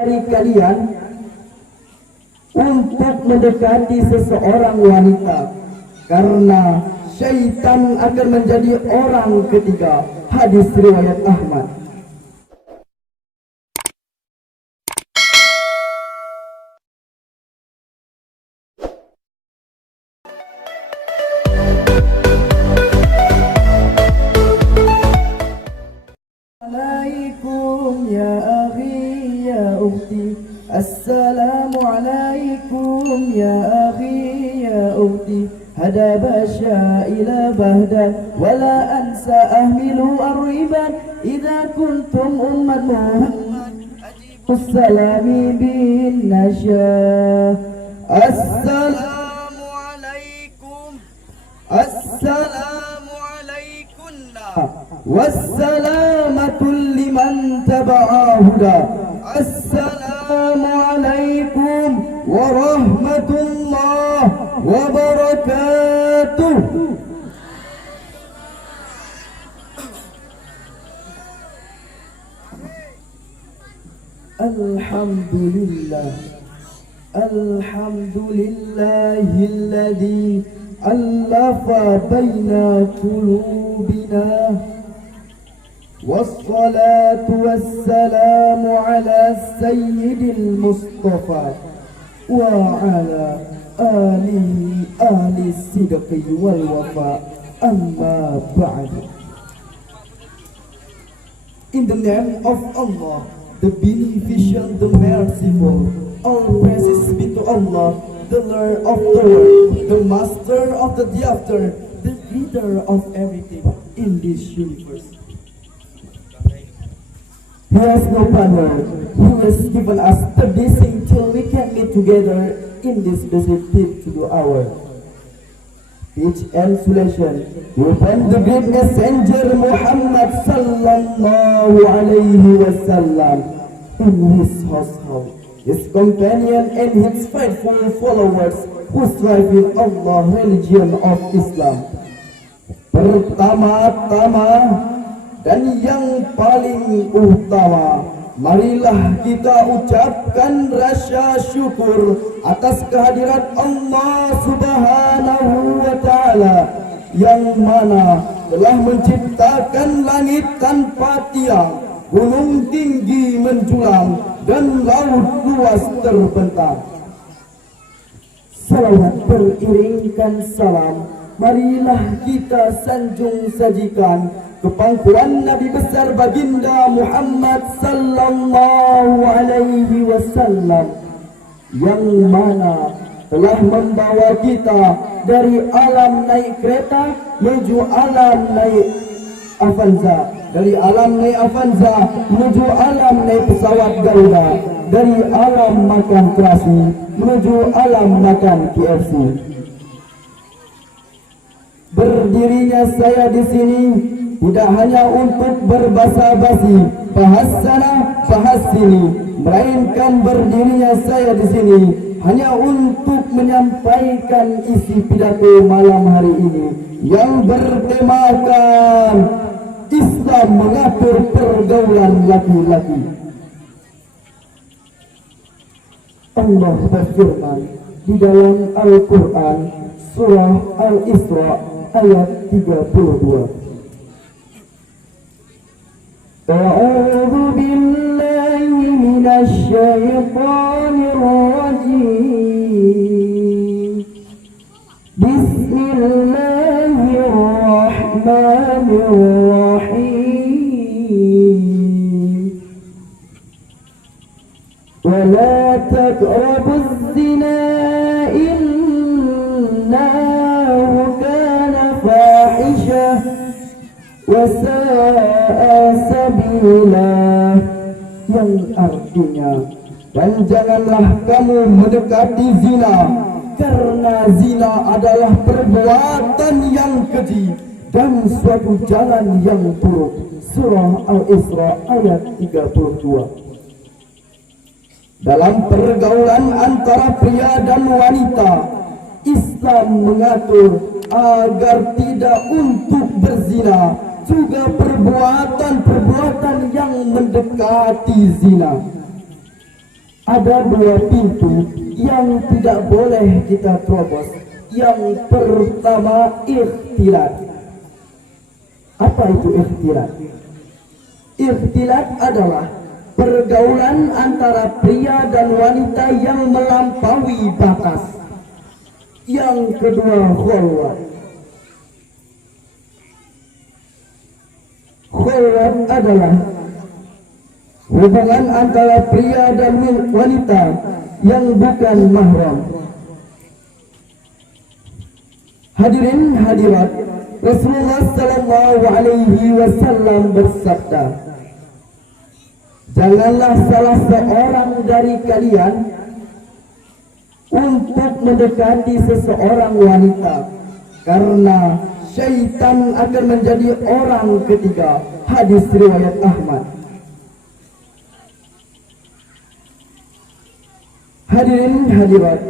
dari kalian untuk mendekati seseorang wanita, karena syaitan akan menjadi orang ketiga. Hadis riwayat Ahmad. Assalamualaikum ya akhi ya ukhti, Assalamualaikum ya akhi ya ukhti, hada basya ila bahdan wala ansa ahmilu arriban, idha kuntum ummat Muhammad ajibu salami bin nasya. Assalamualaikum, Assalamualaikunna wassalamatun liman taba'a huda. Assalamualaikum warahmatullahi wabarakatuh. Alhamdulillah, alhamdulillahilladzi allafa baina qulubina. Wassalatu wassalamu ala sayyidil Mustafa wa ala alihi ahli sidqi wal wafa, amma ba'd. In the name of Allah, the Beneficent, the Merciful, all praises be to Allah, the Lord of the world, the Master of the Hereafter, the Leader of everything in this universe. He has no partner, who has given us the blessing till we can meet together in this blessed to hour. Peace and salvation upon the great messenger Muhammad sallallahu alayhi wasallam, in his household, his companion and his faithful followers who strive in Allah religion of Islam. Pertama-tama dan yang paling utama, marilah kita ucapkan rasa syukur atas kehadirat Allah Subhanahu wa Ta'ala, yang mana telah menciptakan langit tanpa tiang, gunung tinggi menjulang, dan laut luas terbentang. Salawat beriringkan salam, marilah kita sanjung sajikan kepangkuan Nabi besar baginda Muhammad sallallahu alaihi wasallam, yang mana telah membawa kita dari alam naik kereta menuju alam naik Avanza, dari alam naik Avanza menuju alam naik pesawat Garuda, dari alam makan terasi menuju alam makan KFC. Berdirinya saya di sini tidak hanya untuk berbasa-basi, bahas sana, bahas sini, melainkan berdirinya saya di sini hanya untuk menyampaikan isi pidato malam hari ini yang bertemakan Islam mengatur pergaulan laki-laki. Allah berfirman di dalam Al-Quran surah Al-Isra ayat 32. A'udzu billahi minasy syaithanir rajim. Bismillahirrahmanirrahim. Wa la taqrabuz zina innahu kana fahishah wasa'a sabila, yang artinya, dan janganlah kamu mendekati zina, karena zina adalah perbuatan yang keji dan suatu jalan yang buruk. Surah Al-Isra ayat 32. Dalam pergaulan antara pria dan wanita, Islam mengatur agar tidak untuk berzina, juga perbuatan-perbuatan yang mendekati zina. Ada dua pintu yang tidak boleh kita terobos. Yang pertama, ikhtilat. Apa itu ikhtilat? Ikhtilat adalah pergaulan antara pria dan wanita yang melampaui batas. Yang kedua, khulwat. Khulwat adalah hubungan antara pria dan wanita yang bukan mahram. Hadirin hadirat, Rasulullah sallallahu alaihi wasallam bersabda, janganlah salah seorang dari kalian untuk mendekati seseorang wanita, karena syaitan akan menjadi orang ketiga. Hadis riwayat Ahmad. Hadirin hadirat,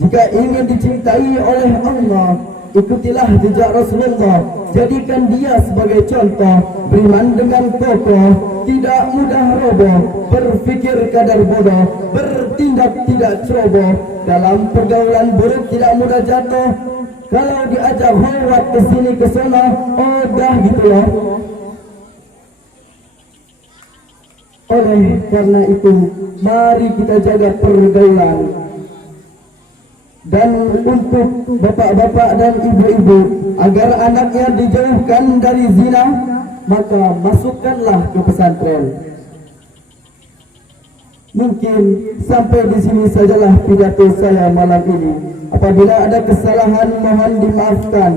jika ingin dicintai oleh Allah, ikutilah jejak Rasulullah. Jadikan dia sebagai contoh. Beriman dengan kokoh, tidak mudah roboh, berfikir kadar bodoh, bertindak tidak ceroboh, dalam pergaulan buruk tidak mudah jatuh. Kalau diajak khulwat ke sini ke sana, dah gitulah. Oleh karena itu, mari kita jaga pergaulan. Dan untuk bapak-bapak dan ibu-ibu, agar anaknya dijauhkan dari zina, maka masukkanlah ke pesantren. Mungkin sampai di sini sajalah pidato saya malam ini. Apabila ada kesalahan, mohon dimaafkan.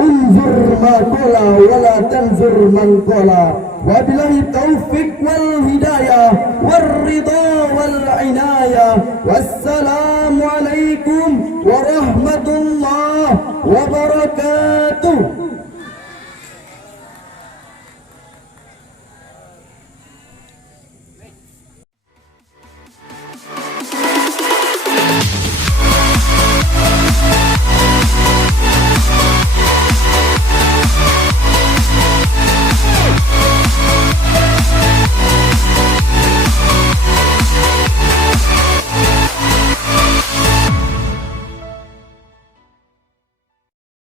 Unzur ma qala wala tanzur man qala. Wabillahi taufiq wal hidayah wal ridha wal inayah. Wassalamu alaikum warahmatullahi wabarakatuh.